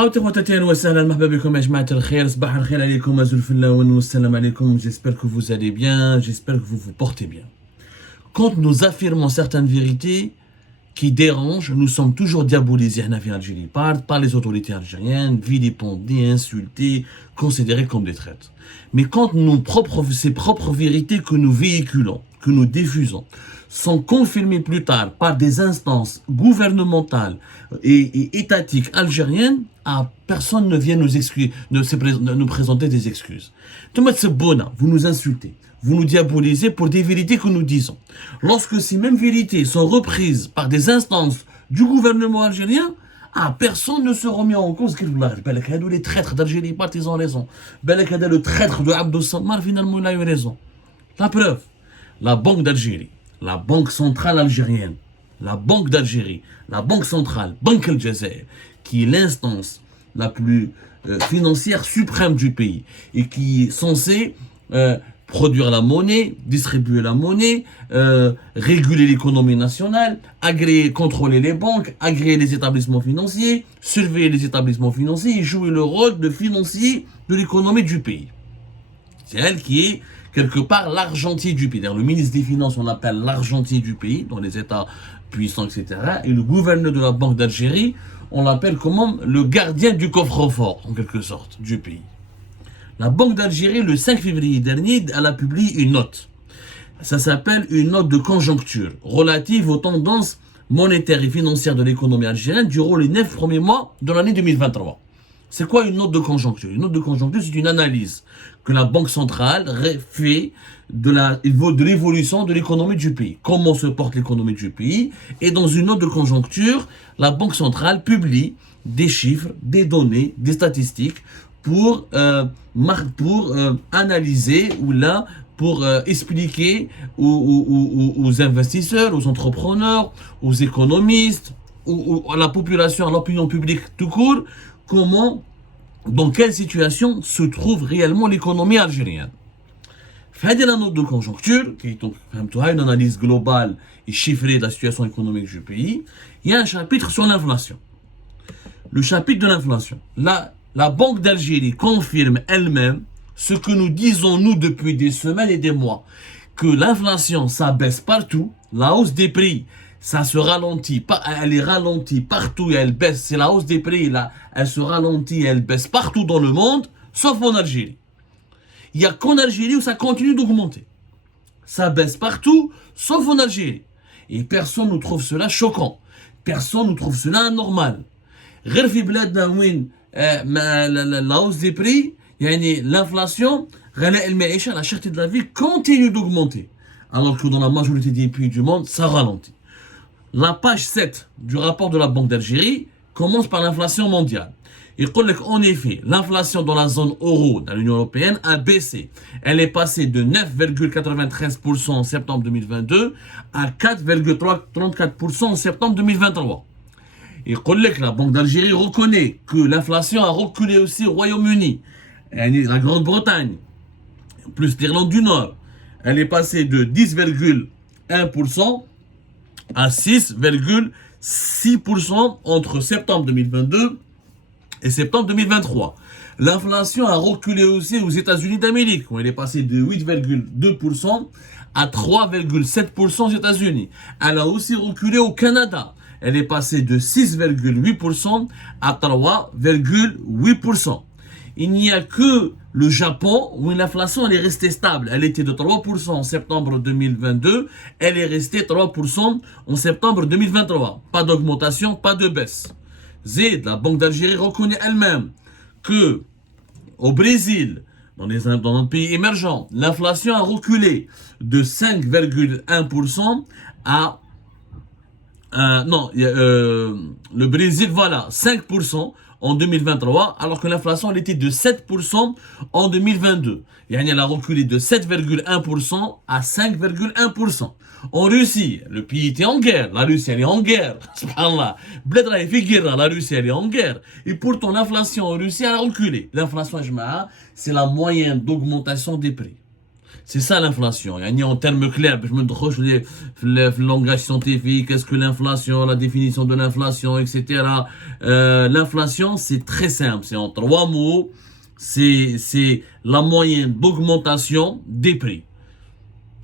J'espère que vous allez bien, j'espère que vous vous portez bien. Quand nous affirmons certaines vérités qui dérangent, nous sommes toujours diabolisés en Algérie par les autorités algériennes, vilipendés, insultés, considérés comme des traîtres. Mais quand ces propres vérités que nous véhiculons, que nous diffusons, sont confirmées plus tard par des instances gouvernementales et étatiques algériennes, personne ne vient nous présenter des excuses. Vous nous insultez, vous nous diabolisez pour des vérités que nous disons. Lorsque ces mêmes vérités sont reprises par des instances du gouvernement algérien, personne ne se remet en cause. Les traîtres d'Algérie, ils ont raison. Le traître de Abdou Sammar, finalement, il a eu raison. La preuve, la Banque d'Algérie, la Banque centrale algérienne, la Banque d'Algérie, la Banque centrale, Banque El Jazair, qui est l'instance la plus financière suprême du pays et qui est censée produire la monnaie, distribuer la monnaie, réguler l'économie nationale, agréer, contrôler les banques, agréer les établissements financiers, surveiller les établissements financiers et jouer le rôle de financier de l'économie du pays. C'est elle qui est quelque part l'argentier du pays. D'ailleurs, le ministre des Finances, on l'appelle l'argentier du pays, dans les États puissants, etc. Et le gouverneur de la Banque d'Algérie, on l'appelle comment? Le gardien du coffre-fort, en quelque sorte, du pays. La Banque d'Algérie, le 5 février dernier, elle a publié une note. Ça s'appelle une note de conjoncture relative aux tendances monétaires et financières de l'économie algérienne durant les 9 premiers mois de l'année 2023. C'est quoi une note de conjoncture? Une note de conjoncture, c'est une analyse que la Banque centrale fait de l'évolution de l'économie du pays. Comment se porte l'économie du pays? Et dans une note de conjoncture, la Banque centrale publie des chiffres, des données, des statistiques pour analyser pour expliquer aux investisseurs, aux entrepreneurs, aux économistes, à la population, à l'opinion publique tout court, dans quelle situation se trouve réellement l'économie algérienne. Faites la note de conjoncture, qui est donc une analyse globale et chiffrée de la situation économique du pays. Il y a un chapitre sur l'inflation. Le chapitre de l'inflation. La Banque d'Algérie confirme elle-même ce que nous disons nous depuis des semaines et des mois, que l'inflation, ça baisse partout, la hausse des prix, ça se ralentit, elle est ralentie partout et elle baisse. C'est la hausse des prix, là, elle se ralentit et elle baisse partout dans le monde, sauf en Algérie. Il n'y a qu'en Algérie où ça continue d'augmenter. Ça baisse partout, sauf en Algérie. Et personne ne trouve cela choquant. Personne ne trouve cela anormal. La hausse des prix, l'inflation, la cherté de la vie continue d'augmenter. Alors que dans la majorité des pays du monde, ça ralentit. La page 7 du rapport de la Banque d'Algérie commence par l'inflation mondiale. Il dit qu'en effet, l'inflation dans la zone euro, dans l'Union européenne, a baissé. Elle est passée de 9,93% en septembre 2022 à 4,34% en septembre 2023. Il dit que la Banque d'Algérie reconnaît que l'inflation a reculé aussi au Royaume-Uni, la Grande-Bretagne, plus l'Irlande du Nord. Elle est passée de 10,1% à 6,6% entre septembre 2022 et septembre 2023. L'inflation a reculé aussi aux États-Unis d'Amérique, où elle est passée de 8,2% à 3,7% aux États-Unis. Elle a aussi reculé au Canada. Elle est passée de 6,8% à 3,8%. Il n'y a que le Japon où l'inflation elle est restée stable. Elle était de 3% en septembre 2022. Elle est restée 3% en septembre 2023. Pas d'augmentation, pas de baisse. La Banque d'Algérie reconnaît elle-même que au Brésil, dans nos pays émergents, l'inflation a reculé de 5,1% à le Brésil, 5% en 2023, alors que l'inflation elle était de 7% en 2022. Elle a reculé de 7,1% à 5,1%. En Russie, le pays était en guerre. La Russie, elle est en guerre. Subhanallah. La Russie, elle est en guerre. Et pourtant, l'inflation en Russie, elle a reculé. L'inflation, c'est la moyenne d'augmentation des prix. C'est ça l'inflation. يعني en termes clairs, je me trouve le langage scientifique, qu'est-ce que l'inflation, la définition de l'inflation, etc. L'inflation, c'est très simple. C'est en trois mots. C'est la moyenne d'augmentation des prix.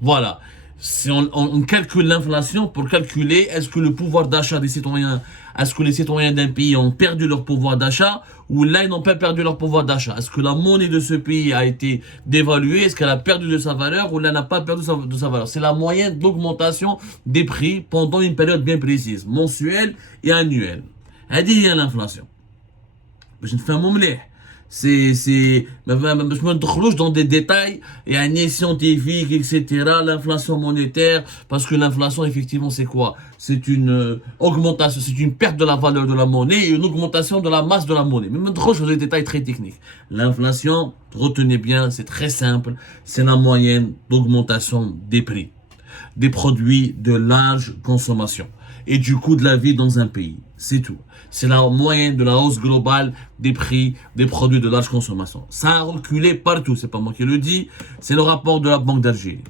Voilà. Si on calcule l'inflation pour calculer est-ce que le pouvoir d'achat des citoyens, est-ce que les citoyens d'un pays ont perdu leur pouvoir d'achat ou là ils n'ont pas perdu leur pouvoir d'achat. Est-ce que la monnaie de ce pays a été dévaluée, est-ce qu'elle a perdu de sa valeur ou là elle n'a pas perdu de sa valeur. C'est la moyenne d'augmentation des prix pendant une période bien précise, mensuelle et annuelle. هذه هي l'inflation. باش نفهموا مليح. باش ما ندخلوش dans des détails يعني scientifiques, etc. L'inflation monétaire, parce que l'inflation, effectivement, c'est quoi? C'est une augmentation, c'est une perte de la valeur de la monnaie et une augmentation de la masse de la monnaie. Mais maintenant, je des détails très techniques. L'inflation, retenez bien, c'est très simple, c'est la moyenne d'augmentation des prix, des produits de large consommation et du coût de la vie dans un pays. C'est tout. C'est la moyenne de la hausse globale des prix des produits de large consommation. Ça a reculé partout, c'est pas moi qui le dis, c'est le rapport de la Banque d'Algérie.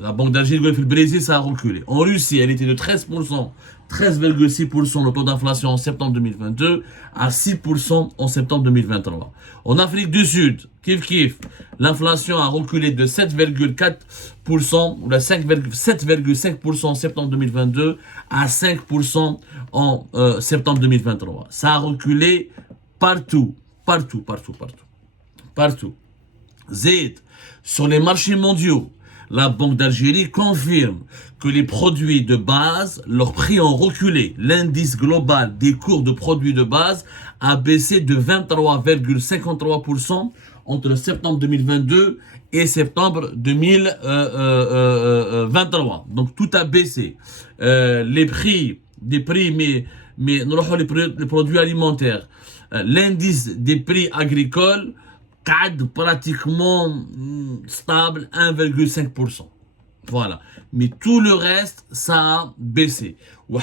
La Banque d'Algérie, le Brésil, ça a reculé. En Russie, elle était de 13%, 13,6% le taux d'inflation en septembre 2022 à 6% en septembre 2023. En Afrique du Sud, kiff, l'inflation a reculé de 7,4% ou 7,5% en septembre 2022 à 5% en septembre 2023. Ça a reculé partout. Z, sur les marchés mondiaux, la Banque d'Algérie confirme que les produits de base, leurs prix ont reculé. L'indice global des cours de produits de base a baissé de 23,53% entre septembre 2022 et septembre 2023. Donc tout a baissé. Les prix, mais les produits alimentaires. L'indice des prix agricoles cadre pratiquement stable, 1,5%. Voilà. Mais tout le reste, ça a baissé. On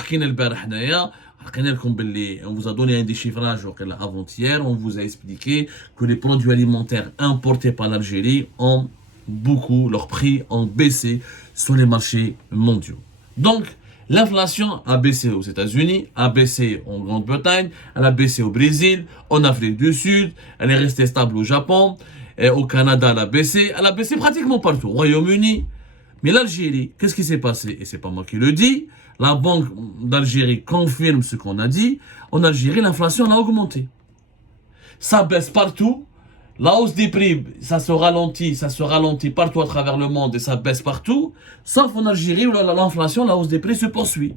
vous a donné un déchiffrage avant-hier, on vous a expliqué que les produits alimentaires importés par l'Algérie ont beaucoup, leurs prix ont baissé sur les marchés mondiaux. Donc, l'inflation a baissé aux États-Unis, a baissé en Grande-Bretagne, elle a baissé au Brésil, en Afrique du Sud, elle est restée stable au Japon, et au Canada elle a baissé pratiquement partout, au Royaume-Uni. Mais l'Algérie, qu'est-ce qui s'est passé? Et c'est pas moi qui le dis, la Banque d'Algérie confirme ce qu'on a dit, en Algérie l'inflation a augmenté. Ça baisse partout. La hausse des prix, ça se ralentit partout à travers le monde et ça baisse partout, sauf en Algérie où l'inflation, la hausse des prix se poursuit.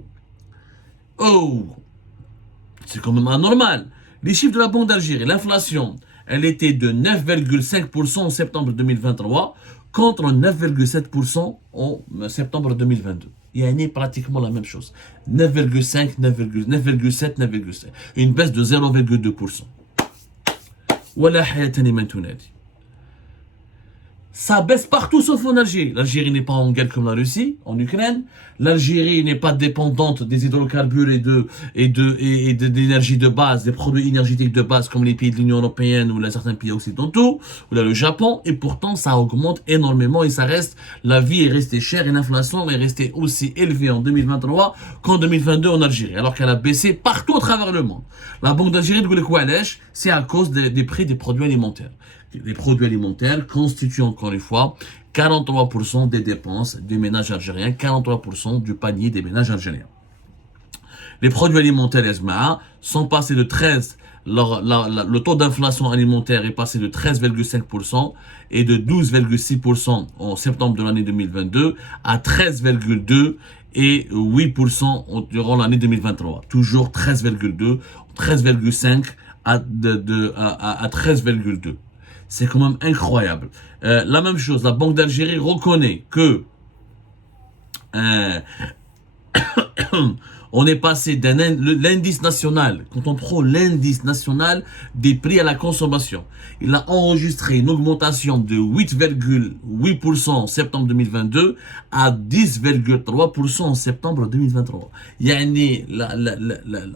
Oh, c'est quand même anormal. Les chiffres de la Banque d'Algérie, l'inflation, elle était de 9,5% en septembre 2023 contre 9,7% en septembre 2022. Il y a pratiquement la même chose. 9,5, 9,7, 9,7. Une baisse de 0,2%. Ça baisse partout sauf en Algérie. L'Algérie n'est pas en guerre comme la Russie, en Ukraine. L'Algérie n'est pas dépendante des hydrocarbures et d'énergie de base, des produits énergétiques de base comme les pays de l'Union européenne ou certains pays occidentaux, ou là le Japon. Et pourtant, ça augmente énormément et ça reste, la vie est restée chère et l'inflation est restée aussi élevée en 2023 qu'en 2022 en Algérie, alors qu'elle a baissé partout à travers le monde. La Banque d'Algérie de Goulekwalech, c'est à cause des prix des produits alimentaires. Les produits alimentaires constituent encore une fois 43% des dépenses des ménages algériens, 43% du panier des ménages algériens. Les produits alimentaires SMA sont passés de 13, le taux d'inflation alimentaire est passé de 13,5% et de 12,6% en septembre de l'année 2022 à 13,2% et 8% durant l'année 2023. Toujours 13,2, 13,5 à 13,2. C'est quand même incroyable. La même chose, la Banque d'Algérie On est passé l'indice national, quand on prend l'indice national des prix à la consommation, il a enregistré une augmentation de 8,8% en septembre 2022 à 10,3% en septembre 2023. Yani,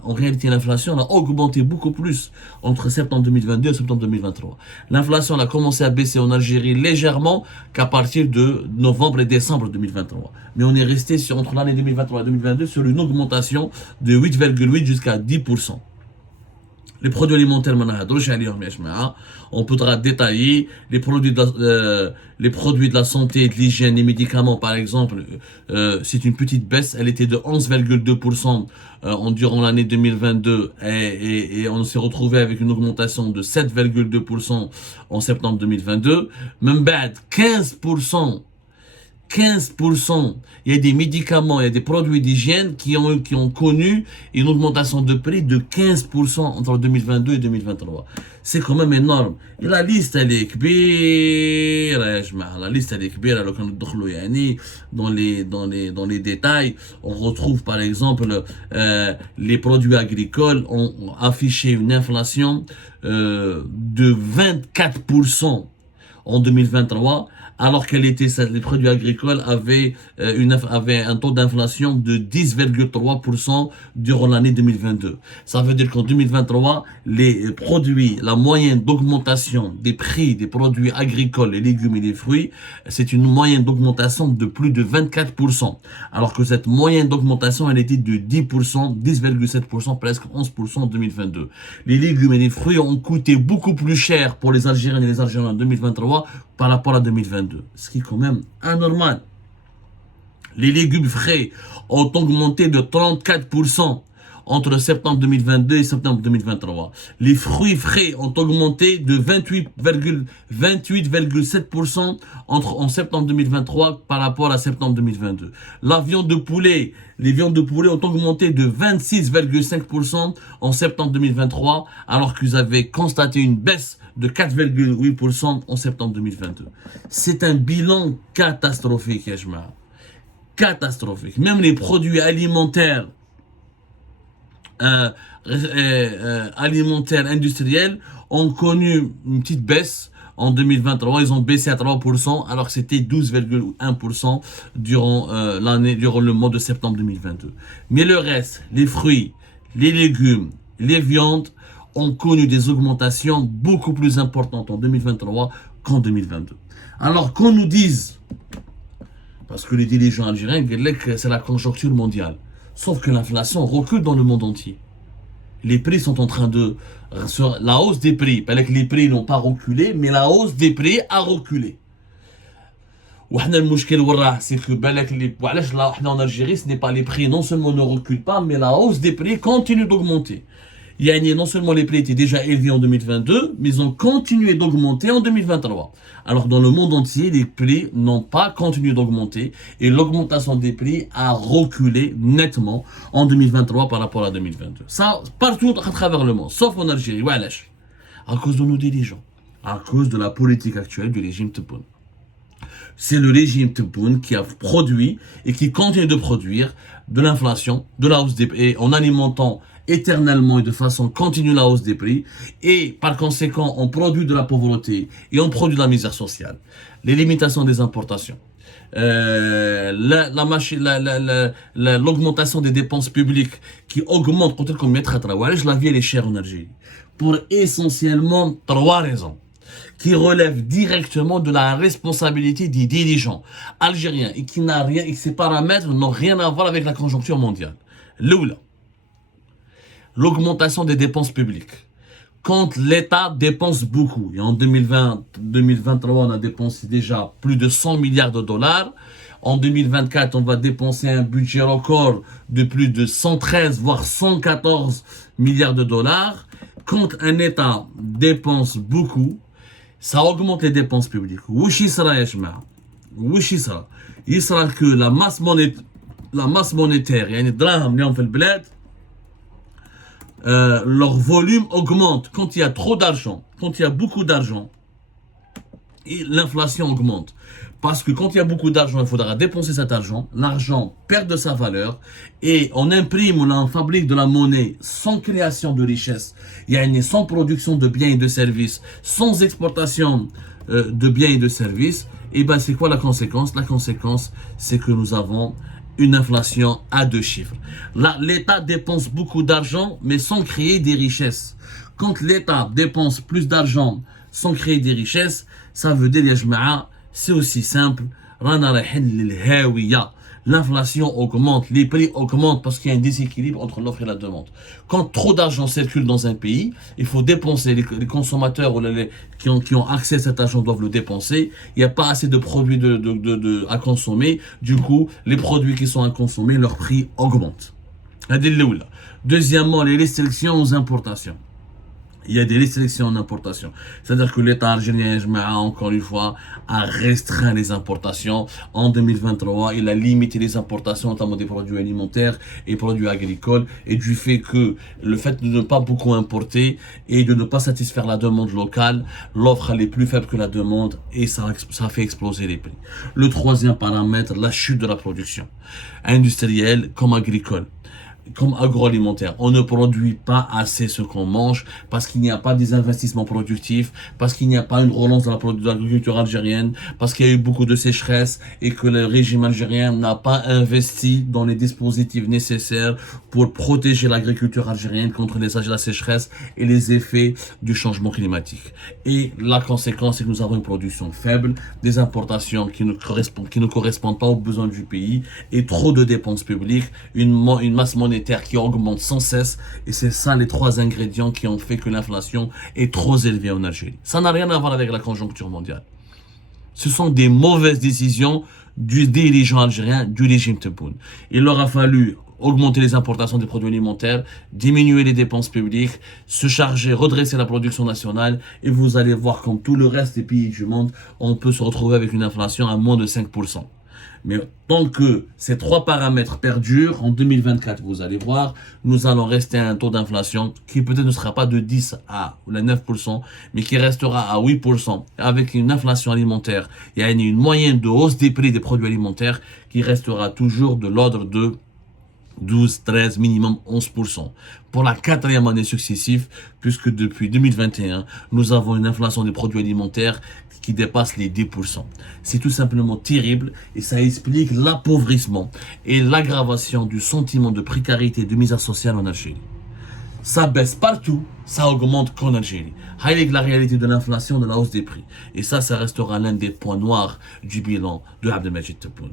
en réalité, l'inflation a augmenté beaucoup plus entre septembre 2022 et septembre 2023. L'inflation a commencé à baisser en Algérie légèrement qu'à partir de novembre et décembre 2023. Mais on est resté entre l'année 2023 et 2022 sur une augmentation de 8,8 jusqu'à 10%. Les produits alimentaires, on pourra détailler les produits de la santé, de l'hygiène, les médicaments par exemple, c'est une petite baisse, elle était de 11,2% durant l'année 2022 et on s'est retrouvé avec une augmentation de 7,2% en septembre 2022. Même bad, 15%, il y a des médicaments, il y a des produits d'hygiène qui ont connu une augmentation de prix de 15% entre 2022 et 2023. C'est quand même énorme. Et la liste, elle est كبيرة يا جماعة. La liste, elle est كبيرة. لو كانوا ندخلوا يعني dans les détails, on retrouve par exemple les produits agricoles ont affiché une inflation de 24% en 2023, alors les produits agricoles avaient un taux d'inflation de 10,3% durant l'année 2022. Ça veut dire qu'en 2023, la moyenne d'augmentation des prix des produits agricoles, les légumes et les fruits, c'est une moyenne d'augmentation de plus de 24%. Alors que cette moyenne d'augmentation, elle était de 10%, 10,7%, presque 11% en 2022. Les légumes et les fruits ont coûté beaucoup plus cher pour les Algériens et les Algériens en 2023 par rapport à 2022. Ce qui est quand même anormal. Les légumes frais ont augmenté de 34% entre septembre 2022 et septembre 2023. Les fruits frais ont augmenté de 28,7% en septembre 2023 par rapport à septembre 2022. Les viandes de poulet ont augmenté de 26,5% en septembre 2023, alors qu'ils avaient constaté une baisse de 4,8% en septembre 2022. C'est un bilan catastrophique, Yajma. Catastrophique. Même les produits alimentaires industriels ont connu une petite baisse en 2023. Ils ont baissé à 3%, alors que c'était 12,1% durant le mois de septembre 2022. Mais le reste, les fruits, les légumes, les viandes ont connu des augmentations beaucoup plus importantes en 2023 qu'en 2022. Alors qu'on nous dise, parce que les dirigeants algériens disent que c'est la conjoncture mondiale, sauf que l'inflation recule dans le monde entier. Les prix sont en train de... La hausse des prix, pas que les prix n'ont pas reculé, mais la hausse des prix a reculé. C'est que en Algérie, ce n'est pas les prix, non seulement ne reculent pas, mais la hausse des prix continue d'augmenter. Non seulement les prix étaient déjà élevés en 2022, mais ils ont continué d'augmenter en 2023. Alors dans le monde entier, les prix n'ont pas continué d'augmenter et l'augmentation des prix a reculé nettement en 2023 par rapport à 2022. Ça, partout à travers le monde, sauf en Algérie. À cause de nos dirigeants, à cause de la politique actuelle du régime Tebboune. C'est le régime Tebboune qui a produit et qui continue de produire de l'inflation, de la hausse des prix, en alimentant éternellement et de façon continue la hausse des prix, et par conséquent on produit de la pauvreté et on produit de la misère sociale. Les limitations des importations, l'augmentation des dépenses publiques qui augmente peut-être comme mettre à travail. La vie elle est chère en Algérie pour essentiellement 3 raisons qui relèvent directement de la responsabilité des dirigeants algériens et et ces paramètres n'ont rien à voir avec la conjoncture mondiale. L'augmentation des dépenses publiques. Quand l'État dépense beaucoup, et en 2023, on a dépensé déjà plus de 100 milliards de dollars. En 2024, on va dépenser un budget record de plus de 113, voire 114 milliards de dollars. Quand un État dépense beaucoup, ça augmente les dépenses publiques. Il sera que la masse monétaire, يعني الدراهم اليوم في البلاد leur volume augmente. Quand il y a trop d'argent, quand il y a beaucoup d'argent, l'inflation augmente. Parce que quand il y a beaucoup d'argent, il faudra dépenser cet argent. L'argent perd de sa valeur et on imprime ou on fabrique de la monnaie sans création de richesse. Il y a sans production de biens et de services, sans exportation de biens et de services. Et ben c'est quoi la conséquence? La conséquence, c'est que nous avons une inflation à 2 chiffres. Là, l'État dépense beaucoup d'argent, mais sans créer des richesses. Quand l'État dépense plus d'argent sans créer des richesses, ça veut dire, ya jma'a, c'est aussi simple. L'inflation augmente, les prix augmentent parce qu'il y a un déséquilibre entre l'offre et la demande. Quand trop d'argent circule dans un pays, il faut dépenser, les consommateurs ou qui ont accès à cet argent doivent le dépenser. Il n'y a pas assez de produits à consommer. Du coup, les produits qui sont à consommer, leur prix augmente. Deuxièmement, les restrictions aux importations. Il y a des restrictions en importation. C'est-à-dire que l'État algérien, encore une fois, a restreint les importations. En 2023, il a limité les importations, notamment des produits alimentaires et produits agricoles. Et du fait que le fait de ne pas beaucoup importer et de ne pas satisfaire la demande locale, l'offre elle est plus faible que la demande et ça fait exploser les prix. Le troisième paramètre, la chute de la production industrielle comme agricole. Comme agroalimentaire, on ne produit pas assez ce qu'on mange parce qu'il n'y a pas des investissements productifs, parce qu'il n'y a pas une relance de l'agriculture algérienne, parce qu'il y a eu beaucoup de sécheresse et que le régime algérien n'a pas investi dans les dispositifs nécessaires pour protéger l'agriculture algérienne contre la sécheresse et les effets du changement climatique. Et la conséquence, c'est que nous avons une production faible, des importations qui ne correspondent pas aux besoins du pays et trop de dépenses publiques, une masse monétaire qui augmente sans cesse, et c'est ça les 3 ingrédients qui ont fait que l'inflation est trop élevée en Algérie. Ça n'a rien à voir avec la conjoncture mondiale. Ce sont des mauvaises décisions du dirigeant algérien, du régime Tebboune. Il leur a fallu augmenter les importations des produits alimentaires, diminuer les dépenses publiques, se charger, redresser la production nationale, et vous allez voir comme tout le reste des pays du monde, on peut se retrouver avec une inflation à moins de 5%. Mais tant que ces 3 paramètres perdurent, en 2024, vous allez voir, nous allons rester à un taux d'inflation qui peut-être ne sera pas de 10 à 9%, mais qui restera à 8%, avec une inflation alimentaire. Il y a une moyenne de hausse des prix des produits alimentaires qui restera toujours de l'ordre de 12, 13, minimum 11%. Pour la 4e année successive, puisque depuis 2021, nous avons une inflation des produits alimentaires qui dépasse les 10%. C'est tout simplement terrible et ça explique l'appauvrissement et l'aggravation du sentiment de précarité et de misère sociale en Algérie. Ça baisse partout, ça augmente qu'en Algérie. Avec la réalité de l'inflation, de la hausse des prix. Et ça restera l'un des points noirs du bilan de Abdelmajid Tebboune.